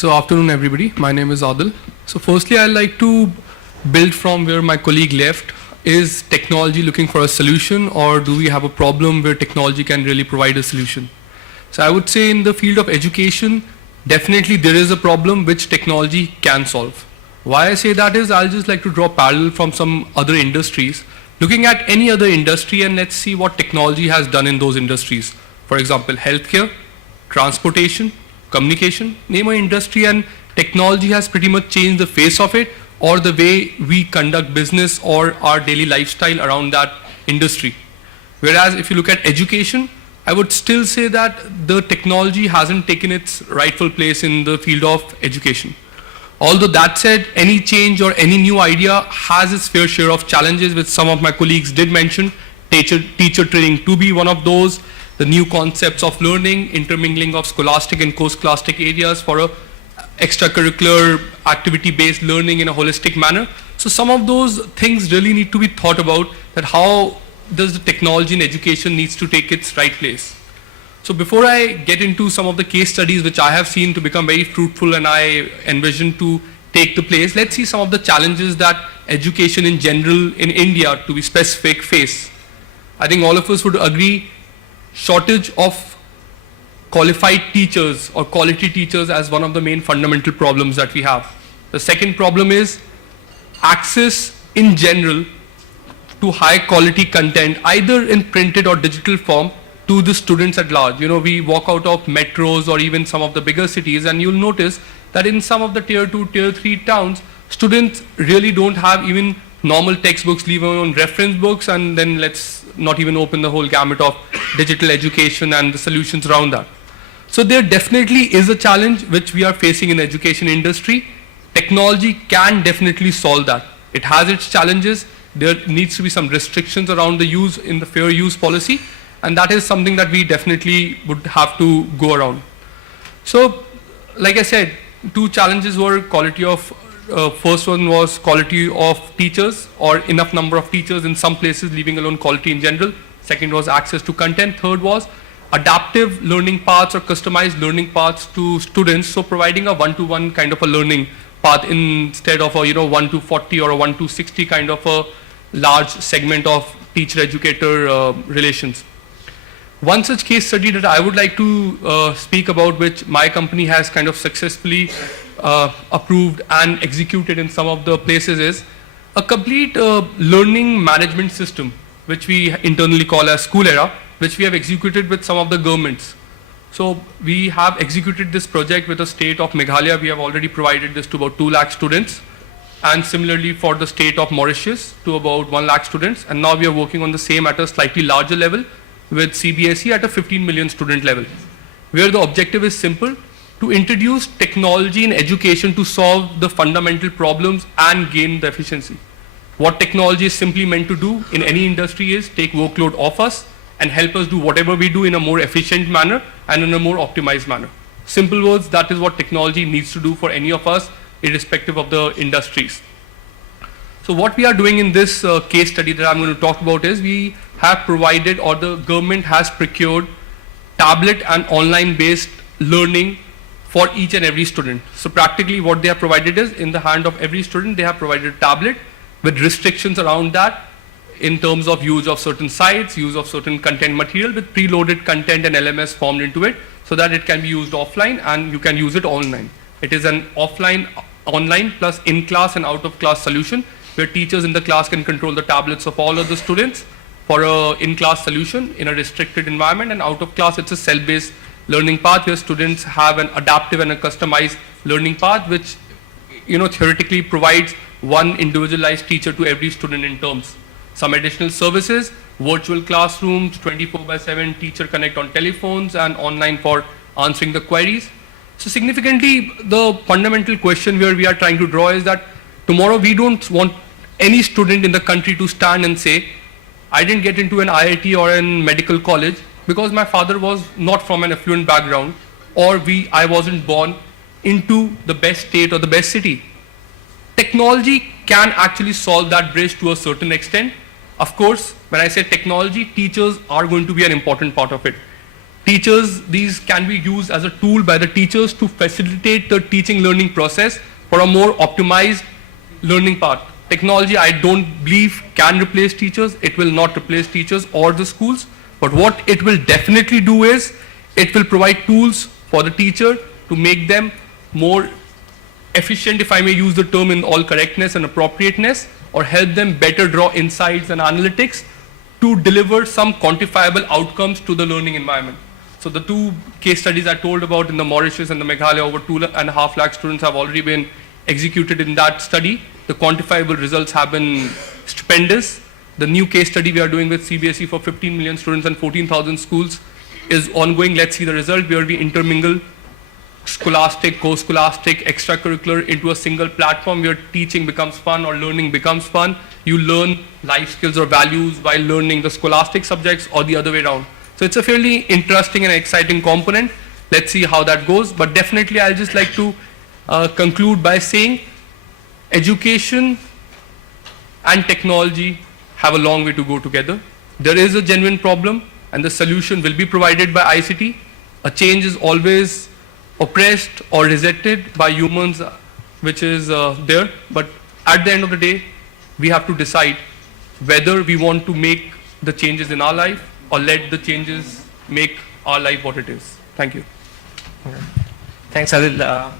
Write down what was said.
So afternoon everybody, my name is Adil. So firstly I'd like to build from where my colleague left. Is technology looking for a solution, or do we have a problem where technology can really provide a solution? So I would say in the field of education, definitely there is a problem which technology can solve. Why I say that is, I'll just like to draw parallel from some other industries. Looking at any other industry, and let's see what technology has done in those industries. For example, healthcare, transportation, communication, name an industry, and technology has pretty much changed the face of it, or the way we conduct business or our daily lifestyle around that industry. Whereas if you look at education, I would still say that the technology hasn't taken its rightful place in the field of education. Although that said, any change or any new idea has its fair share of challenges, which some of my colleagues did mention. Teacher training to be one of those, the new concepts of learning, intermingling of scholastic and post-scholastic areas for a extracurricular activity-based learning in a holistic manner. So some of those things really need to be thought about, that how does the technology in education needs to take its right place. So before I get into some of the case studies which I have seen to become very fruitful and I envision to take the place, let's see some of the challenges that education in general in India, to be specific, face. I think all of us would agree, shortage of qualified teachers or quality teachers as one of the main fundamental problems that we have. The second problem is access in general to high quality content, either in printed or digital form, to the students at large. You know, we walk out of metros or even some of the bigger cities, and you'll notice that in some of the tier 2, tier 3 towns, students really don't have even normal textbooks, leave alone reference books, and then let's not even open the whole gamut of digital education and the solutions around that. So there definitely is a challenge which we are facing in the education industry. Technology can definitely solve that. It has its challenges. There needs to be some restrictions around the use in the fair use policy, and that is something that we definitely would have to go around. So like I said, two challenges were quality of, first one was quality of teachers, or enough number of teachers in some places, leaving alone quality in general. Second was access to content. Third was adaptive learning paths or customized learning paths to students, so providing a one-to-one kind of a learning path instead of a 1 to 40 or a 1 to 60 kind of a large segment of teacher-educator relations. One such case study that I would like to speak about, which my company has kind of successfully approved and executed in some of the places, is a complete learning management system, which we internally call as School Era, which we have executed with some of the governments. So we have executed this project with the state of Meghalaya. We have already provided this to about 2 lakh students, and similarly for the state of Mauritius to about 1 lakh students. And now we are working on the same at a slightly larger level with CBSE at a 15 million student level, where the objective is simple: to introduce technology in education to solve the fundamental problems and gain the efficiency. What technology is simply meant to do in any industry is take workload off us and help us do whatever we do in a more efficient manner and in a more optimized manner. Simple words, that is what technology needs to do for any of us, irrespective of the industries. So what we are doing in this case study that I'm going to talk about is, we have provided, or the government has procured, tablet and online based learning for each and every student. So practically what they have provided is, in the hand of every student they have provided a tablet with restrictions around that, in terms of use of certain sites, use of certain content material with preloaded content and LMS formed into it, so that it can be used offline and you can use it online. It is an offline, online plus in-class and out-of-class solution, where teachers in the class can control the tablets of all of the students for a in-class solution in a restricted environment, and out-of-class it's a cell-based learning path where students have an adaptive and a customized learning path, which theoretically provides one individualized teacher to every student in terms. Some additional services, virtual classrooms, 24/7 teacher connect on telephones, and online for answering the queries. So significantly, the fundamental question where we are trying to draw is that tomorrow we don't want any student in the country to stand and say, I didn't get into an IIT or a medical college because my father was not from an affluent background, or I wasn't born into the best state or the best city. Technology can actually solve that bridge to a certain extent. Of course, when I say technology, teachers are going to be an important part of it. Teachers, these can be used as a tool by the teachers to facilitate the teaching learning process for a more optimized learning path. Technology, I don't believe, can replace teachers. It will not replace teachers or the schools. But what it will definitely do is, it will provide tools for the teacher to make them more efficient, if I may use the term in all correctness and appropriateness, or help them better draw insights and analytics to deliver some quantifiable outcomes to the learning environment. So the two case studies I told about in the Mauritius and the Meghalaya, over 2.5 lakh students have already been executed in that study. The quantifiable results have been stupendous. The new case study we are doing with CBSE for 15 million students and 14,000 schools is ongoing. Let's see the result, where we intermingle scholastic, co-scholastic, extracurricular into a single platform where teaching becomes fun or learning becomes fun. You learn life skills or values while learning the scholastic subjects, or the other way around. So it's a fairly interesting and exciting component. Let's see how that goes. But definitely I'll just like to conclude by saying education and technology have a long way to go together. There is a genuine problem and the solution will be provided by ICT. A change is always oppressed or rejected by humans, which is there. But at the end of the day, we have to decide whether we want to make the changes in our life or let the changes make our life what it is. Thank you. Thanks, Adil.